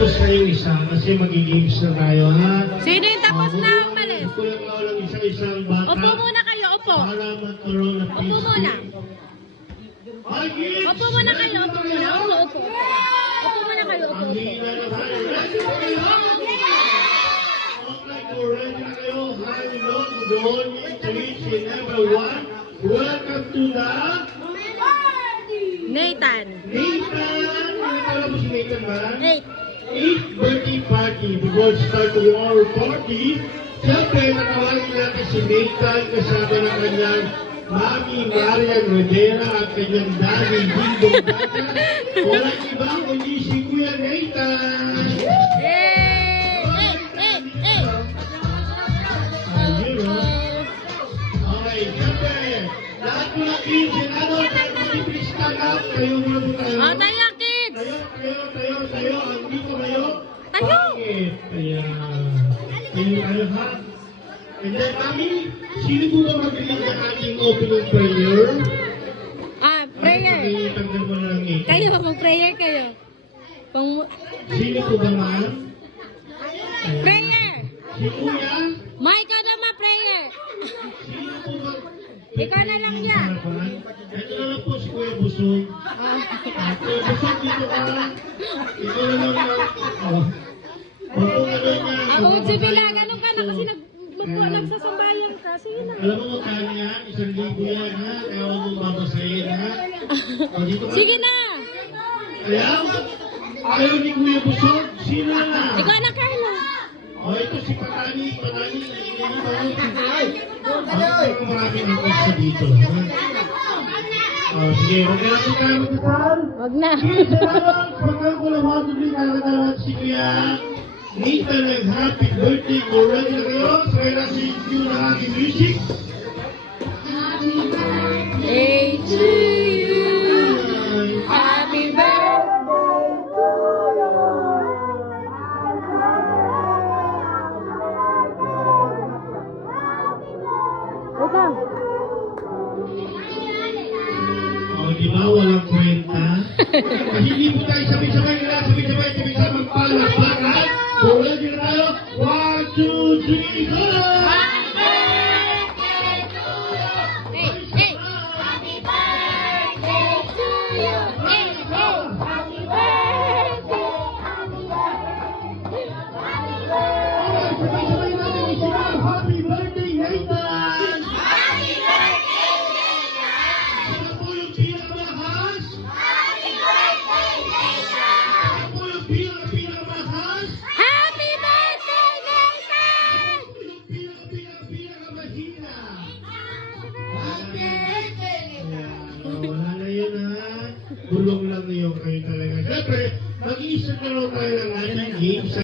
tapos na yung isa kasi mag-games na tayo, ha? Sino yung tapos na umalis? Kulang nga lang isang bata. Opo muna kayo, opo. Para magkaroon ng Opo muna. Ay, kids! Opo muna kayo, opo muna. Opo, opo. Opo muna kayo, opo, Ang opo. hina na tayo. Okay, ready na kayo. Hello, doon. Intuition number 1. Welcome to the... Nathan. Nathan! Nakikala mo si Nathan ba? 8. 8th birthday party. Before start to our party, siyempre natawagin natin si Nathan kasama ng kanyang Mami Marian Rivera at kanyang daddy Dindong Data. Walang iba kundi si Kuya Nathan! Ayun o. Okay, siyempre, lahat mo ng kids, ano, mag-please stand up. Tayo muna po tayo. Oh, tayo, kids! Tayo. Andito kayo. Tayo! Bakit? Ayan. Tayo, ha? And then, Mami, sino po ba magaling ng ating opening prayer? Prayer. Tagdan mo na lang eh. Kayo, mag-prayer kayo. Sino po ba, ma'am? Prayer! Si Kuya? Ikaw naman, prayer! Sino po ba? Ikaw na lang yan. Ito na lang po si Kuya Busog. Kuya Busog, dito ka. Ikaw na lang yan. Ako Si Bila, ganun ka na kasi nagsasambayan ka. Sige na. Alam mo magkano yan? 1,000 yan, ha? Kaya huwag mong babasahin, ha? Dito ka. Sige na! Ayaw ni Kuya Busog. Sino na? Ikaw na, Carla. Ito si Patani. Maraming ang gusto dito. Sige, huwag na po tayo magkasal. Wag na. Pagkakulawag din nakakatawa si Kuya Nathan and happy birthday. Kung ready na kayo, try na si Q na aking music. Hey to you. Happy birthday to you. Wait lang. Di ba walang kwenta? Hindi po tayo sabay-sabay nila, sabay-sabay magpalakpakan. Kung ready na tayo, 1, 2, 3, go! Hey! Happy birthday to you! Hey! Happy birthday! Sabay-sabay natin isigaw, happy birthday, Nathan! Happy birthday, Sino po yung pinakamahas? Happy birthday, Nathan! Sino po yung pinakamahas? Happy birthday, Nathan! Sino po yung pinakamahina? Wala na yun, ha? Bulong lang yun kayo talaga. Siyempre, mag-iisa na lang tayo ng ating games.